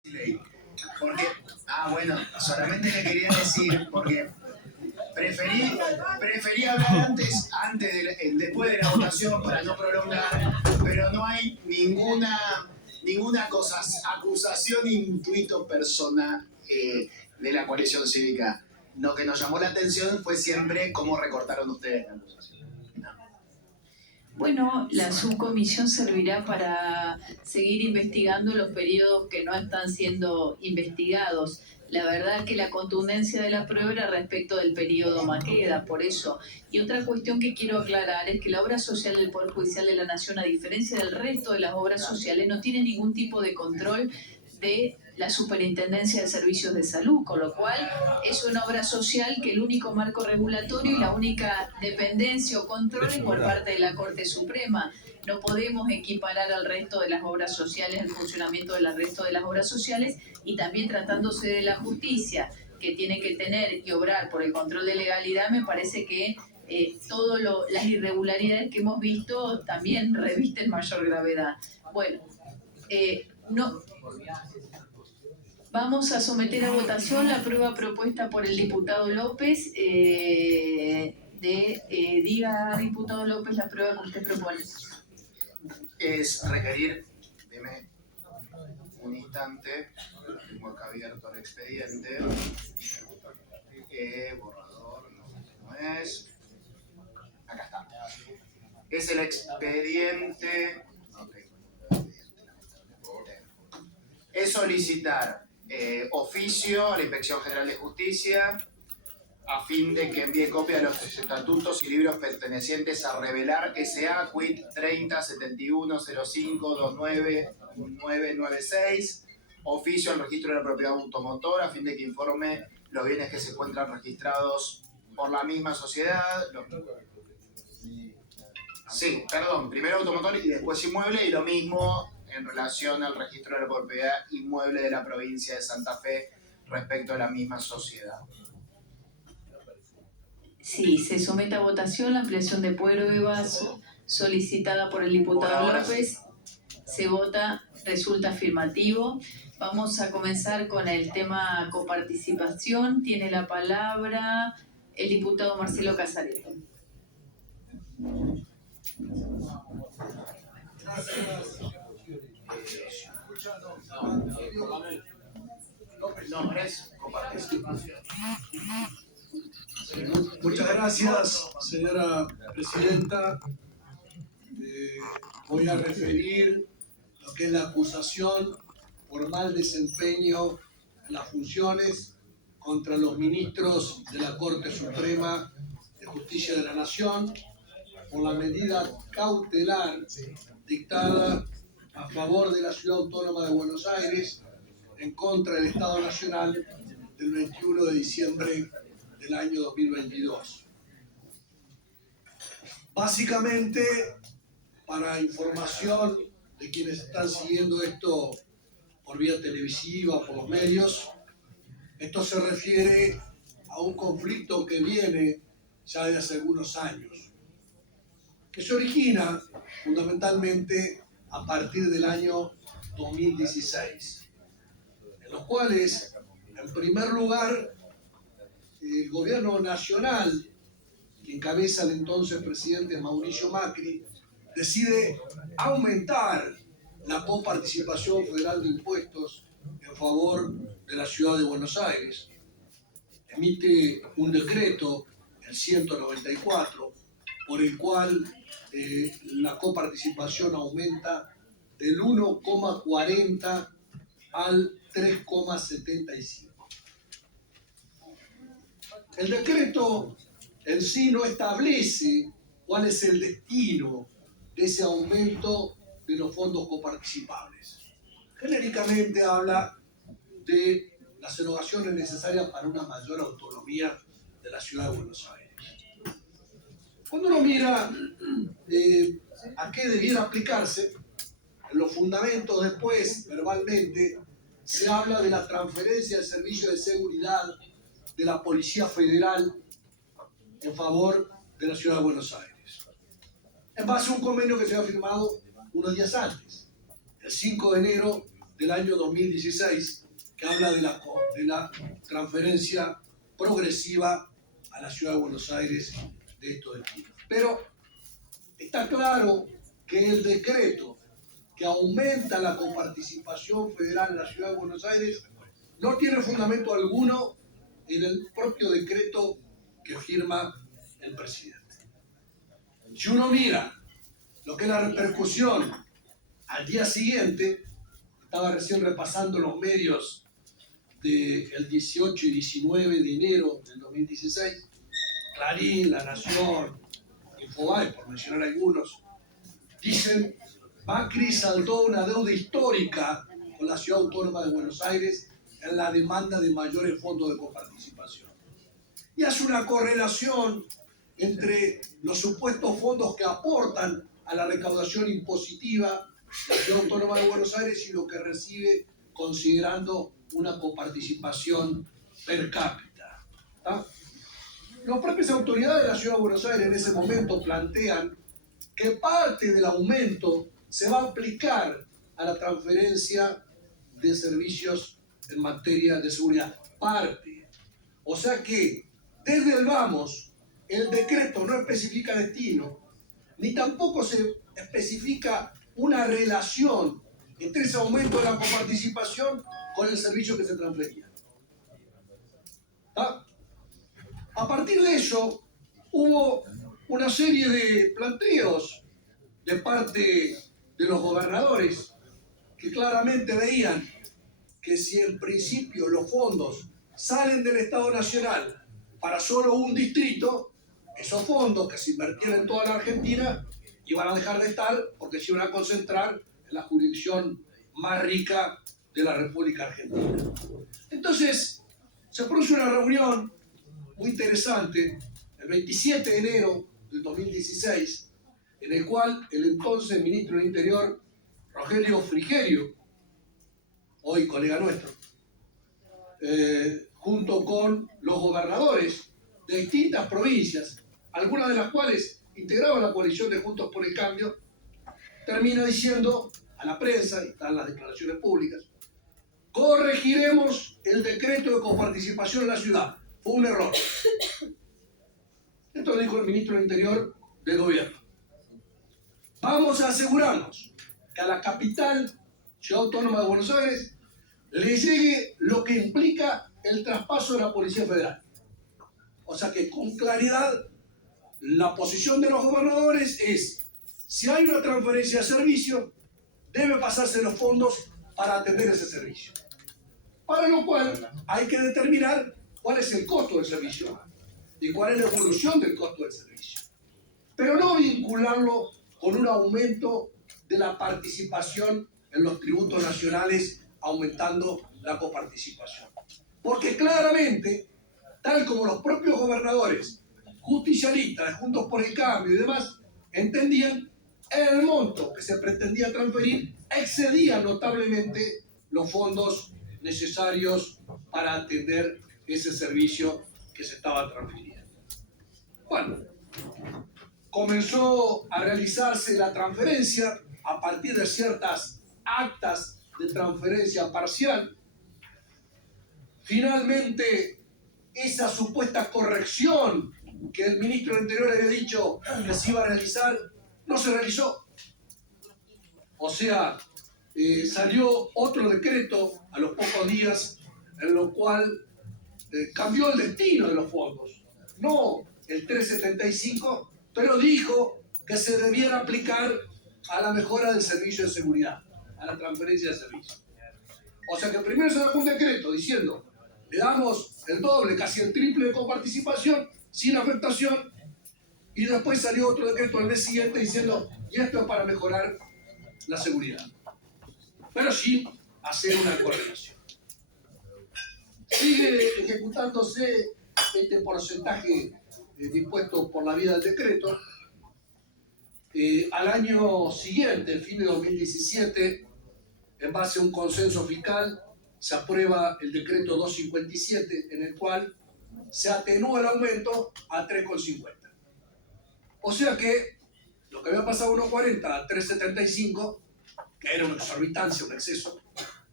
ley. Porque, bueno, solamente le quería decir, porque preferí hablar después de la votación para no prolongar, pero no hay ninguna acusación intuito persona de la coalición cívica. Lo que nos llamó la atención fue siempre cómo recortaron ustedes la acusación. Bueno, la subcomisión servirá para seguir investigando los periodos que no están siendo investigados. La verdad que la contundencia de la prueba era respecto del periodo Maqueda, por eso. Y otra cuestión que quiero aclarar es que la obra social del Poder Judicial de la Nación, a diferencia del resto de las obras sociales, no tiene ningún tipo de control de la Superintendencia de Servicios de Salud, con lo cual es una obra social que el único marco regulatorio y la única dependencia o control es por parte de la Corte Suprema. No podemos equiparar al resto de las obras sociales, el funcionamiento del resto de las obras sociales, y también tratándose de la justicia, que tiene que tener y obrar por el control de legalidad, me parece que todas las irregularidades que hemos visto también revisten mayor gravedad. Bueno, no. Vamos a someter a votación la prueba propuesta por el diputado López. Diga, diputado López, la prueba que usted propone. Es requerir, deme un instante, tengo acá abierto el expediente. Borrador, no es. Acá está. Es el expediente. Es solicitar oficio a la Inspección General de Justicia a fin de que envíe copia de los estatutos y libros pertenecientes a Revelar S.A. Quit 307105299996, oficio al registro de la propiedad automotor a fin de que informe los bienes que se encuentran registrados por la misma sociedad. Sí, perdón, primero automotor y después inmueble, y lo mismo en relación al registro de la propiedad inmueble de la provincia de Santa Fe respecto a la misma sociedad. Sí, se somete a votación la ampliación de pruebas solicitada por el diputado López. Se vota, resulta afirmativo. Vamos a comenzar con el tema coparticipación. Tiene la palabra el diputado Marcelo Casareto. No, es coparticipación. Muchas gracias, señora presidenta. Voy a referir lo que es la acusación por mal desempeño en las funciones contra los ministros de la Corte Suprema de Justicia de la Nación por la medida cautelar dictada a favor de la Ciudad Autónoma de Buenos Aires en contra del Estado Nacional del 21 de diciembre del año 2022. Básicamente, para información de quienes están siguiendo esto por vía televisiva, por los medios, esto se refiere a un conflicto que viene ya de hace algunos años, que se origina fundamentalmente a partir del año 2016, en los cuales, en primer lugar, el gobierno nacional, que encabeza el entonces presidente Mauricio Macri, decide aumentar la coparticipación federal de impuestos en favor de la ciudad de Buenos Aires. Emite un decreto, el 194, por el cual la coparticipación aumenta del 1,40 al 3,75. El decreto en sí no establece cuál es el destino de ese aumento de los fondos coparticipables. Genéricamente habla de las erogaciones necesarias para una mayor autonomía de la ciudad de Buenos Aires. Cuando uno mira a qué debiera aplicarse, en los fundamentos después, verbalmente, se habla de la transferencia del servicio de seguridad de la Policía Federal en favor de la ciudad de Buenos Aires, en base a un convenio que se había firmado unos días antes, el 5 de enero del año 2016, que habla de la transferencia progresiva a la Ciudad de Buenos Aires de estos destinos. Pero está claro que el decreto que aumenta la coparticipación federal en la Ciudad de Buenos Aires no tiene fundamento alguno en el propio decreto que firma el presidente. Si uno mira lo que es la repercusión al día siguiente, estaba recién repasando los medios del 18 y 19 de enero del 2016, Clarín, La Nación, Infobae, por mencionar algunos, dicen: Macri saldó una deuda histórica con la Ciudad Autónoma de Buenos Aires en la demanda de mayores fondos de coparticipación. Y hace una correlación entre los supuestos fondos que aportan a la recaudación impositiva de la Ciudad Autónoma de Buenos Aires y lo que recibe considerando una coparticipación per cápita. ¿Tá? Las propias autoridades de la Ciudad de Buenos Aires en ese momento plantean que parte del aumento se va a aplicar a la transferencia de servicios en materia de seguridad. Parte. O sea que desde el vamos, el decreto no especifica destino, ni tampoco se especifica una relación entre ese aumento de la coparticipación con el servicio que se transfería. ¿Ah? A partir de eso, hubo una serie de planteos de parte de los gobernadores que claramente veían que si en principio los fondos salen del Estado Nacional para solo un distrito, esos fondos que se invertían en toda la Argentina iban a dejar de estar porque se iban a concentrar en la jurisdicción más rica de la República Argentina. Entonces, se produce una reunión muy interesante el 27 de enero del 2016, en el cual el entonces ministro del Interior, Rogelio Frigerio, hoy colega nuestro, junto con los gobernadores de distintas provincias, algunas de las cuales integraban la coalición de Juntos por el Cambio, termina diciendo a la prensa, y están las declaraciones públicas: corregiremos el decreto de coparticipación en la ciudad. Fue un error. Esto lo dijo el ministro del Interior del gobierno. Vamos a asegurarnos que a la capital, Ciudad Autónoma de Buenos Aires, le llegue lo que implica el traspaso de la Policía Federal. O sea que con claridad la posición de los gobernadores es: si hay una transferencia de servicio, debe pasarse los fondos para atender ese servicio. Para lo cual hay que determinar cuál es el costo del servicio y cuál es la evolución del costo del servicio. Pero no vincularlo con un aumento de la participación en los tributos nacionales, aumentando la coparticipación. Porque claramente, tal como los propios gobernadores justicialistas de Juntos por el Cambio y demás entendían, el monto que se pretendía transferir excedía notablemente los fondos necesarios para atender ese servicio que se estaba transfiriendo. Bueno, comenzó a realizarse la transferencia a partir de ciertas actas de transferencia parcial. Finalmente, esa supuesta corrección que el ministro del Interior había dicho que se iba a realizar, no se realizó. O sea, salió otro decreto a los pocos días en lo cual cambió el destino de los fondos. No el 375, pero dijo que se debiera aplicar a la mejora del servicio de seguridad, a la transferencia de servicio. O sea que primero se dejó un decreto diciendo: le damos el doble, casi el triple de coparticipación sin afectación, y después salió otro decreto al mes siguiente diciendo: y esto es para mejorar la seguridad, pero sin hacer una correlación. Sigue ejecutándose este porcentaje dispuesto por la vía del decreto. Al año siguiente, el fin de 2017, en base a un consenso fiscal, se aprueba el decreto 257, en el cual se atenúa el aumento a 3,50. O sea que lo que había pasado 1,40 a 3,75, que era una exorbitancia, un exceso,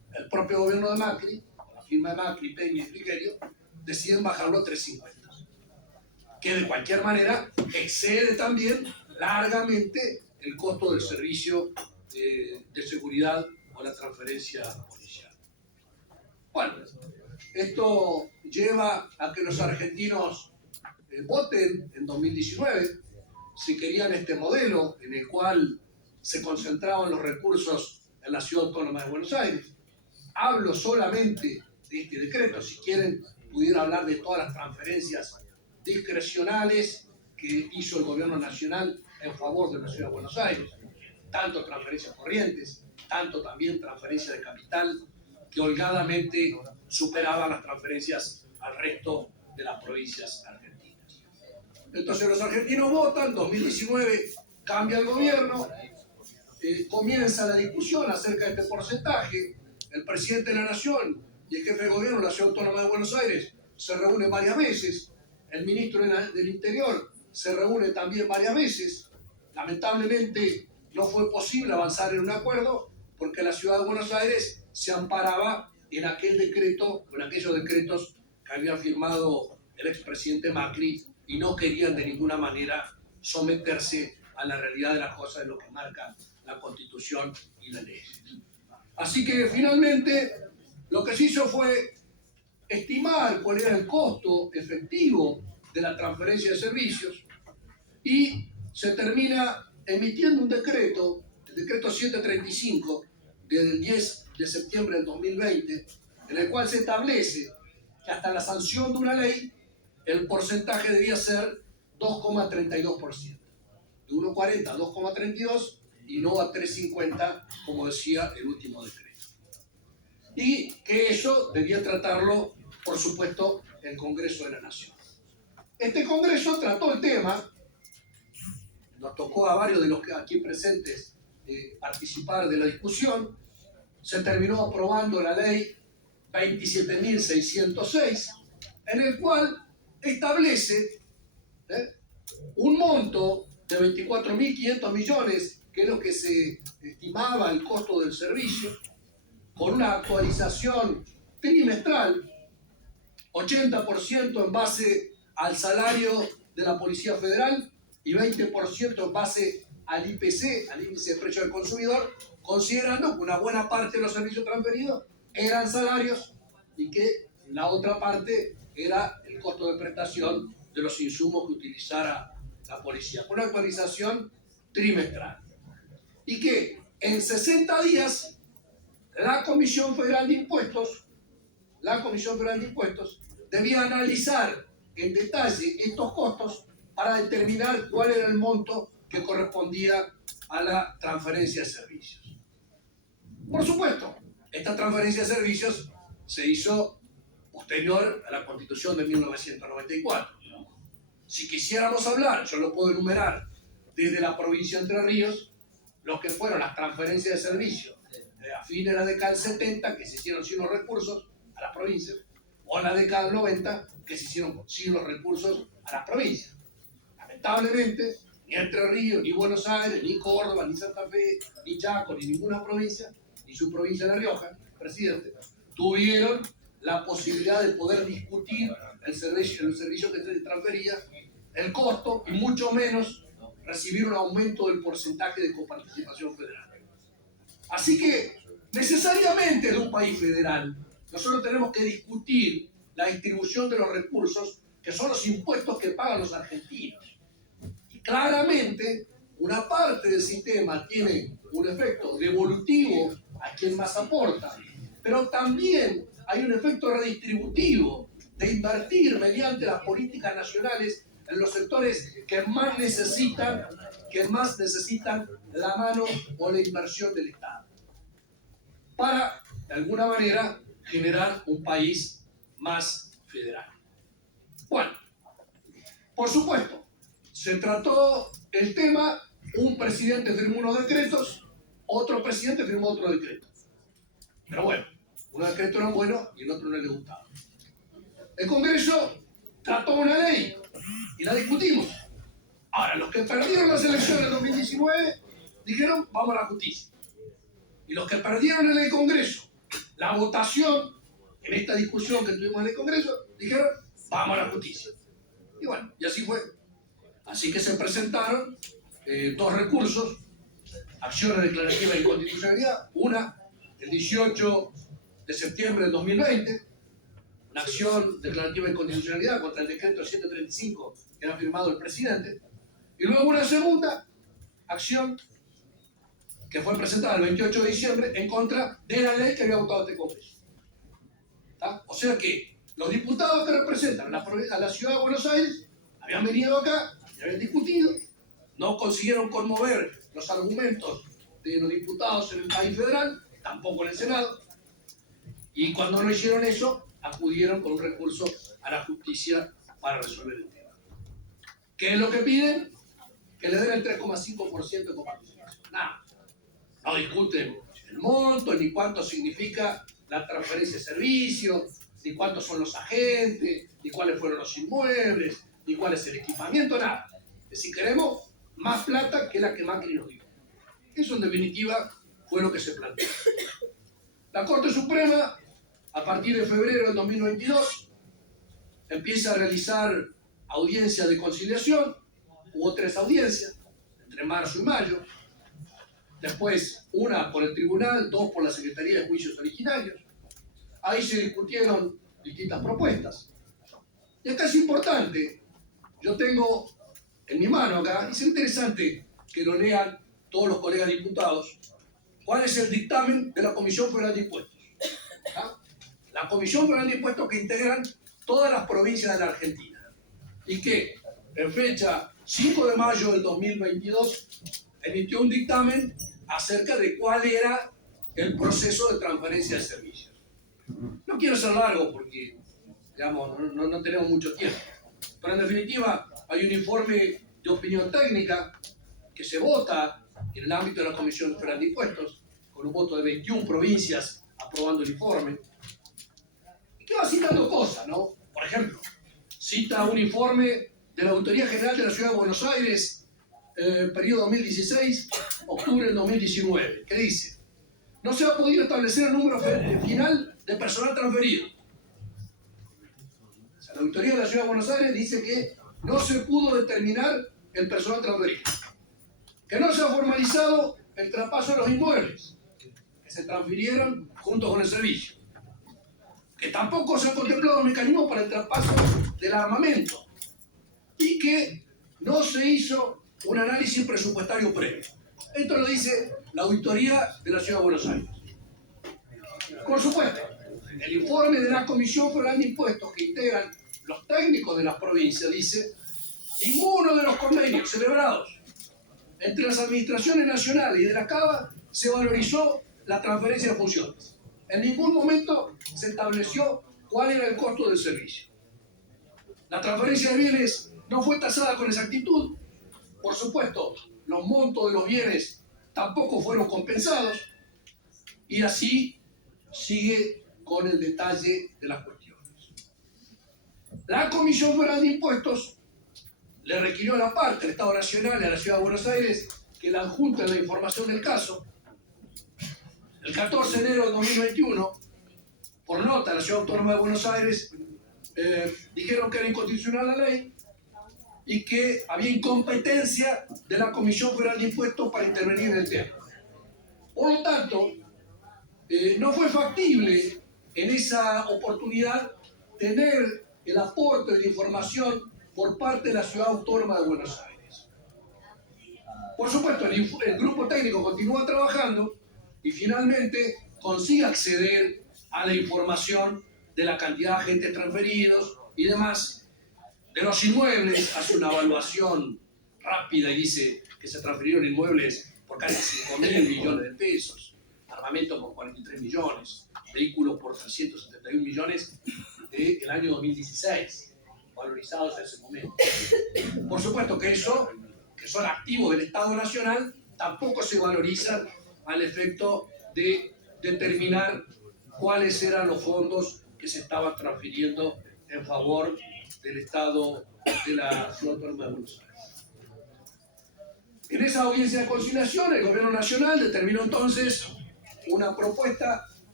el propio gobierno de Macri, la firma de Macri, Peña y Frigerio, deciden bajarlo a 350. Que de cualquier manera excede también largamente el costo del servicio de seguridad o la transferencia policial. Bueno, esto lleva a que los argentinos voten en 2019 si querían este modelo en el cual se concentraban los recursos en la Ciudad Autónoma de Buenos Aires. Hablo solamente de este decreto. Si quieren, pudiera hablar de todas las transferencias discrecionales que hizo el gobierno nacional en favor de la Ciudad de Buenos Aires. Tanto transferencias corrientes, tanto también transferencias de capital, que holgadamente superaban las transferencias al resto de las provincias argentinas. Entonces los argentinos votan, 2019 cambia el gobierno, comienza la discusión acerca de este porcentaje. El presidente de la Nación y el jefe de gobierno de la Ciudad Autónoma de Buenos Aires se reúnen varias veces. El ministro del Interior se reúne también varias veces. Lamentablemente no fue posible avanzar en un acuerdo porque la Ciudad de Buenos Aires se amparaba en aquel decreto, en aquellos decretos que había firmado el expresidente Macri y no querían de ninguna manera someterse a la realidad de las cosas, de lo que marca la Constitución y las leyes. Así que finalmente lo que se hizo fue estimar cuál era el costo efectivo de la transferencia de servicios y se termina emitiendo un decreto, el decreto 735 del 10 de septiembre del 2020, en el cual se establece que hasta la sanción de una ley el porcentaje debía ser 2,32%, de 1,40 a 2,32 y no a 3,50 como decía el último decreto. Y que eso debía tratarlo, por supuesto, el Congreso de la Nación. Este Congreso trató el tema, nos tocó a varios de los que aquí presentes participar de la discusión, se terminó aprobando la ley 27.606, en el cual establece un monto de 24.500 millones, que es lo que se estimaba el costo del servicio, con una actualización trimestral, 80% en base al salario de la Policía Federal y 20% en base al IPC, al índice de precio del consumidor, considerando que una buena parte de los servicios transferidos eran salarios y que la otra parte era el costo de prestación de los insumos que utilizara la policía, con una actualización trimestral. Y que en 60 días la Comisión Federal de Impuestos debía analizar en detalle estos costos para determinar cuál era el monto que correspondía a la transferencia de servicios. Por supuesto, esta transferencia de servicios se hizo posterior a la Constitución de 1994. Si quisiéramos hablar, yo lo puedo enumerar desde la provincia de Entre Ríos, lo que fueron las transferencias de servicios a fines de la década del 70, que se hicieron sin los recursos a las provincias, o en la década del 90, que se hicieron sin los recursos a las provincias. Lamentablemente, ni Entre Ríos, ni Buenos Aires, ni Córdoba, ni Santa Fe, ni Chaco, ni ninguna provincia, ni su provincia de La Rioja, presidente, tuvieron la posibilidad de poder discutir el servicio que se transfería, el costo, y mucho menos recibir un aumento del porcentaje de coparticipación federal. Así que, necesariamente en un país federal, nosotros tenemos que discutir la distribución de los recursos, que son los impuestos que pagan los argentinos. Y claramente, una parte del sistema tiene un efecto devolutivo a quien más aporta, pero también hay un efecto redistributivo de invertir mediante las políticas nacionales en los sectores que más necesitan la mano o la inversión del Estado, para, de alguna manera, generar un país más federal. Bueno, por supuesto, se trató el tema, un presidente firmó unos decretos, otro presidente firmó otro decreto. Pero bueno, unos decretos eran buenos y el otro no le gustaba. El Congreso trató una ley y la discutimos. Ahora, los que perdieron las elecciones en 2019 dijeron, vamos a la justicia. Y los que perdieron en el Congreso la votación, en esta discusión que tuvimos en el Congreso, dijeron, vamos a la justicia. Y bueno, y así fue. Así que se presentaron dos recursos, acciones declarativas de inconstitucionalidad, una el 18 de septiembre del 2020, una acción declarativa de inconstitucionalidad contra el decreto 135 que era firmado el presidente, y luego una segunda acción que fue presentada el 28 de diciembre en contra de la ley que había votado este Congreso. ¿Tá? O sea que los diputados que representan a la ciudad de Buenos Aires habían venido acá y habían discutido, no consiguieron conmover los argumentos de los diputados en el país federal, tampoco en el Senado, y cuando no hicieron eso, acudieron con un recurso a la justicia para resolver el tema. ¿Qué es lo que piden? Que le den el 3,5% de coparticipación. Nada. No discuten el monto, ni cuánto significa la transferencia de servicios, ni cuántos son los agentes, ni cuáles fueron los inmuebles, ni cuál es el equipamiento, nada. Es decir, queremos más plata que la que Macri nos dio. Eso en definitiva fue lo que se planteó. La Corte Suprema, a partir de febrero del 2022, empieza a realizar audiencias de conciliación. Hubo 3 audiencias, entre marzo y mayo. Después, una por el tribunal, 2 por la Secretaría de Juicios Originarios. Ahí se discutieron distintas propuestas. Y acá es importante, yo tengo en mi mano acá, y es interesante que lo lean todos los colegas diputados, cuál es el dictamen de la Comisión Federal de Impuestos. ¿Ah? La Comisión Federal de Impuestos que integran todas las provincias de la Argentina. Y que, en fecha 5 de mayo del 2022, emitió un dictamen acerca de cuál era el proceso de transferencia de servicios. No quiero ser largo porque, digamos, no tenemos mucho tiempo, pero en definitiva hay un informe de opinión técnica que se vota en el ámbito de la Comisión Federal de Impuestos, con un voto de 21 provincias aprobando el informe, y que va citando cosas, ¿no? Por ejemplo, cita un informe de la Auditoría General de la Ciudad de Buenos Aires, periodo 2016, octubre del 2019, que dice: no se ha podido establecer el número final de personal transferido. O sea, la Auditoría de la Ciudad de Buenos Aires dice que no se pudo determinar el personal transferido, que no se ha formalizado el traspaso de los inmuebles que se transfirieron junto con el servicio, que tampoco se ha contemplado un mecanismo para el traspaso del armamento y que no se hizo un análisis presupuestario previo. Esto lo dice la Auditoría de la Ciudad de Buenos Aires. Por supuesto, el informe de la Comisión Federal de Impuestos que integran los técnicos de las provincias dice: ninguno de los convenios celebrados entre las administraciones nacionales y de la CABA se valorizó la transferencia de funciones. En ningún momento se estableció cuál era el costo del servicio. La transferencia de bienes no fue tasada con exactitud. Por supuesto, los montos de los bienes tampoco fueron compensados. Y así sigue con el detalle de las cuestiones. La Comisión Federal de Impuestos le requirió a la parte, al Estado Nacional y a la Ciudad de Buenos Aires, que le adjunten la información del caso. El 14 de enero de 2021, por nota de la Ciudad Autónoma de Buenos Aires, dijeron que era inconstitucional la ley y que había incompetencia de la Comisión Federal de Impuestos para intervenir en el tema. Por lo tanto, no fue factible en esa oportunidad tener el aporte de información por parte de la Ciudad Autónoma de Buenos Aires. Por supuesto, el grupo técnico continúa trabajando y finalmente consigue acceder a la información de la cantidad de agentes transferidos y demás. De los inmuebles, hace una evaluación rápida y dice que se transfirieron inmuebles por casi 5.000 millones de pesos, armamento por 43 millones, vehículos por 371 millones del año 2016, valorizados en ese momento. Por supuesto que eso, que son activos del Estado Nacional, tampoco se valorizan al efecto de determinar cuáles eran los fondos que se estaban transfiriendo en favor del Estado de la Ciudad Autónoma de Buenos Aires. En esa audiencia de conciliación, el Gobierno Nacional determinó entonces una propuesta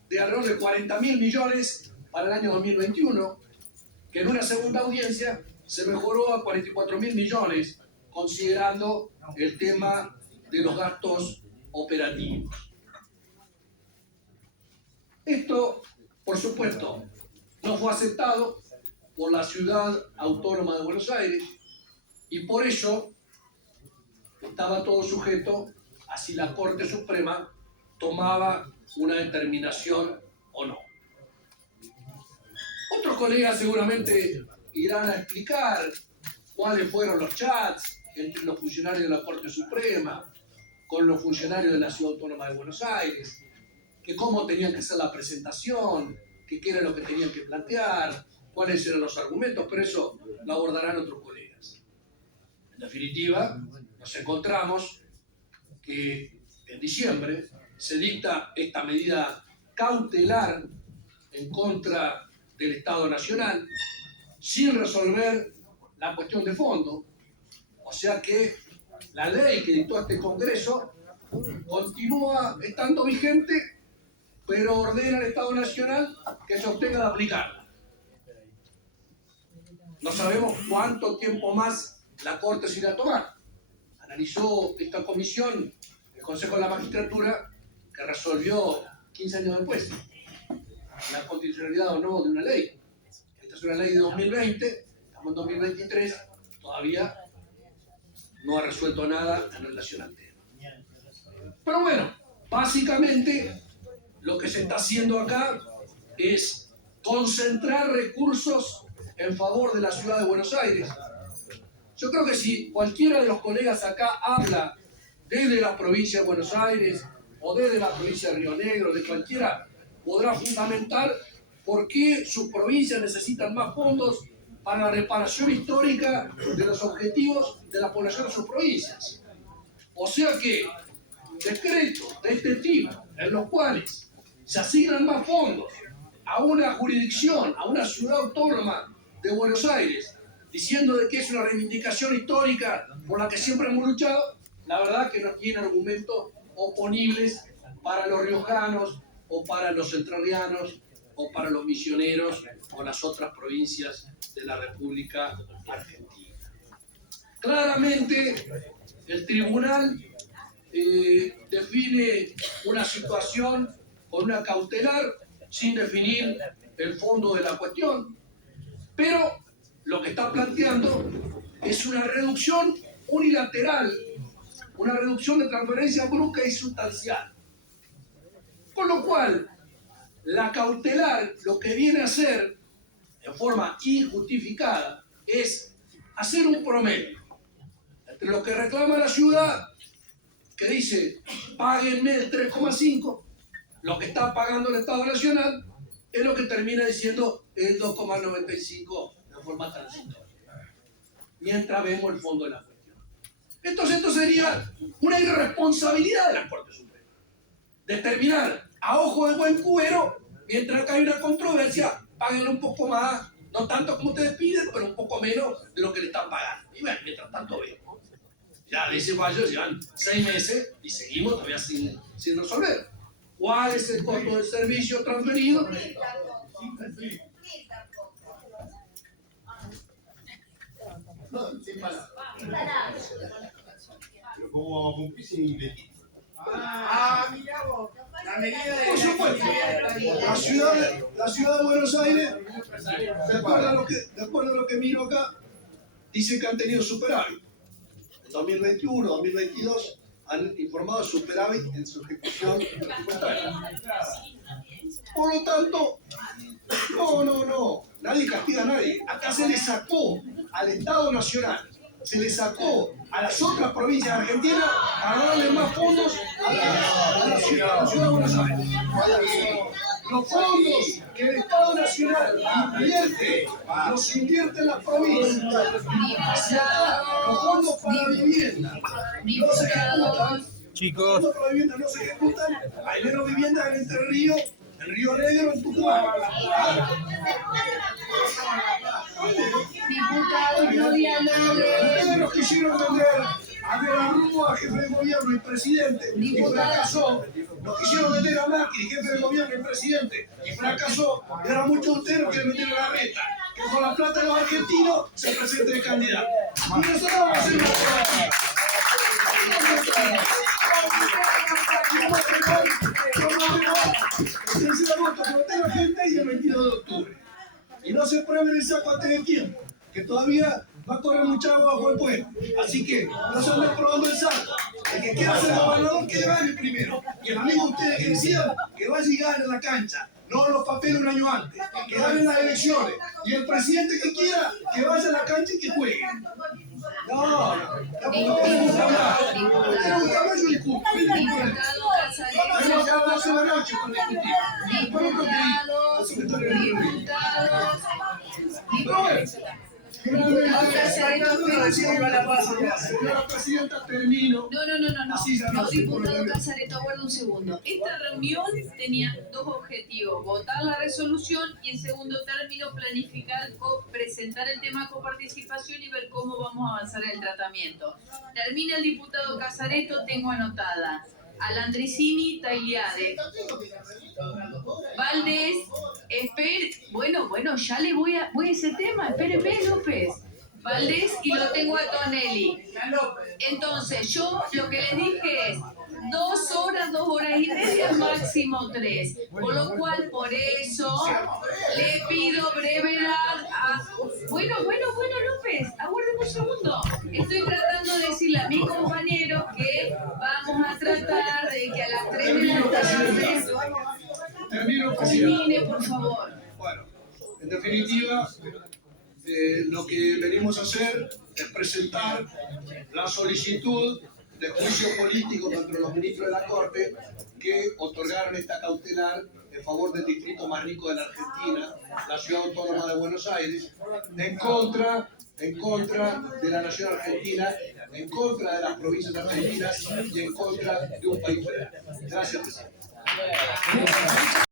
de alrededor de 40.000 millones para el año 2021, que en una segunda audiencia se mejoró a 44.000 millones, considerando el tema de los gastos operativos. Esto, por supuesto, no fue aceptado por la Ciudad Autónoma de Buenos Aires y por ello estaba todo sujeto a si la Corte Suprema tomaba una determinación o no. Otros colegas seguramente irán a explicar cuáles fueron los chats entre los funcionarios de la Corte Suprema con los funcionarios de la Ciudad Autónoma de Buenos Aires, que cómo tenían que hacer la presentación, que qué era lo que tenían que plantear, cuáles eran los argumentos, pero eso lo abordarán otros colegas. En definitiva, nos encontramos que en diciembre se dicta esta medida cautelar en contra del Estado Nacional sin resolver la cuestión de fondo. O sea que la ley que dictó este Congreso continúa estando vigente, pero ordena al Estado Nacional que se abstenga de aplicarla. No sabemos cuánto tiempo más la Corte se irá a tomar. Analizó esta comisión el Consejo de la Magistratura, que resolvió 15 años después la constitucionalidad o no de una ley. Esta es una ley de 2020, estamos en 2023, todavía no ha resuelto nada en relación al tema. Pero bueno, básicamente lo que se está haciendo acá es concentrar recursos en favor de la ciudad de Buenos Aires. Yo creo que si cualquiera de los colegas acá habla desde la provincia de Buenos Aires o desde la provincia de Río Negro, de cualquiera, podrá fundamentar por qué sus provincias necesitan más fondos para la reparación histórica de los objetivos de la población de sus provincias. O sea que decretos de este tipo, en los cuales se asignan más fondos a una jurisdicción, a una ciudad autónoma de Buenos Aires, diciendo de que es una reivindicación histórica por la que siempre hemos luchado, la verdad que no tiene argumentos oponibles para los riojanos o para los entrerrianos o para los misioneros o las otras provincias de la República Argentina. Claramente el tribunal define una situación con una cautelar sin definir el fondo de la cuestión, pero lo que está planteando es una reducción unilateral, una reducción de transferencia brusca y sustancial. Con lo cual, la cautelar lo que viene a hacer, en forma injustificada, es hacer un promedio entre lo que reclama la ciudad, que dice, páguenme el 3,5, lo que está pagando el Estado Nacional, es lo que termina diciendo el 2,95 de forma transitoria, mientras vemos el fondo de la cuestión. Entonces esto sería una irresponsabilidad de la Corte Suprema, determinar a ojo de buen cubero, mientras acá hay una controversia, páguenle un poco más, no tanto como ustedes piden, pero un poco menos de lo que le están pagando. Y bueno, mientras tanto vemos. Ya de ese fallo llevan 6 meses y seguimos todavía sin resolver. ¿Cuál es el costo del servicio transferido? No, sin palabras. Pero ¿cómo vamos a cumplir sin invertir? Mira vos. La medida de Por supuesto, la ciudad de Buenos Aires, de acuerdo a lo que miro acá, dice que han tenido superávit. En 2021, 2022 han informado de superávit en su ejecución presupuestaria. Por lo tanto, no, nadie castiga a nadie. Acá se le sacó al Estado Nacional, se le sacó a las otras provincias de Argentina para darle más fondos a la ciudad de Buenos Aires. Los fondos que el Estado Nacional invierte, los invierte en las provincias. Los fondos para vivienda no se ejecutan. Los fondos para vivienda no se ejecutan. Hay menos viviendas en Entre Ríos, en Río Negro, en Tucumán. Diputados, no dialoguen. Ustedes nos quisieron vender a De la Rúa, jefe de gobierno y presidente, y fracasó. Lo quisieron meter a Macri, jefe del gobierno y presidente, y fracasó. Y ahora muchos de ustedes lo quieren meter a la reta, que con la plata de los argentinos se presente de candidato. Y nosotros vamos a hacer una alternativa. El 6 de agosto que voté la gente y el 22 de octubre. Y no se prueben el saco antes del tiempo, que todavía va a correr mucha agua bajo el puente. Así que no se anden probando el saco. El que quiera ser gobernador, que gane primero. Y el amigo de ustedes que decían que vaya y gane en la cancha, no los papeles un año antes, que ganen las elecciones. Y el presidente que quiera, que vaya a la cancha y que juegue. No, no me gusta más. No me gusta más, yo discuto. Señora presidenta, termino. No, diputado Casareto, aguarda un segundo. Esta reunión tenía dos objetivos: votar la resolución y, en segundo término, planificar, presentar el tema de coparticipación y ver cómo vamos a avanzar en el tratamiento. Termina el diputado Casareto, tengo anotada a Landricini, Tailiade, Valdés, bueno, ya le voy a ese tema, espéreme, López. Valdés, y lo tengo a Tonelli. Entonces, yo lo que les dije es 2 horas y media, máximo 3. Por lo cual, por eso, le pido brevedad a... Bueno, López, aguarden un segundo. Estoy tratando de decirle a mi compañero que vamos a tratar de que a las 3 de la tarde... Termine, por favor. Bueno, en definitiva, lo que venimos a hacer es presentar la solicitud de juicio político contra los ministros de la Corte que otorgaron esta cautelar en favor del distrito más rico de la Argentina, la ciudad autónoma de Buenos Aires, en contra de la nación argentina, en contra de las provincias argentinas y en contra de un país federal. Gracias, presidente.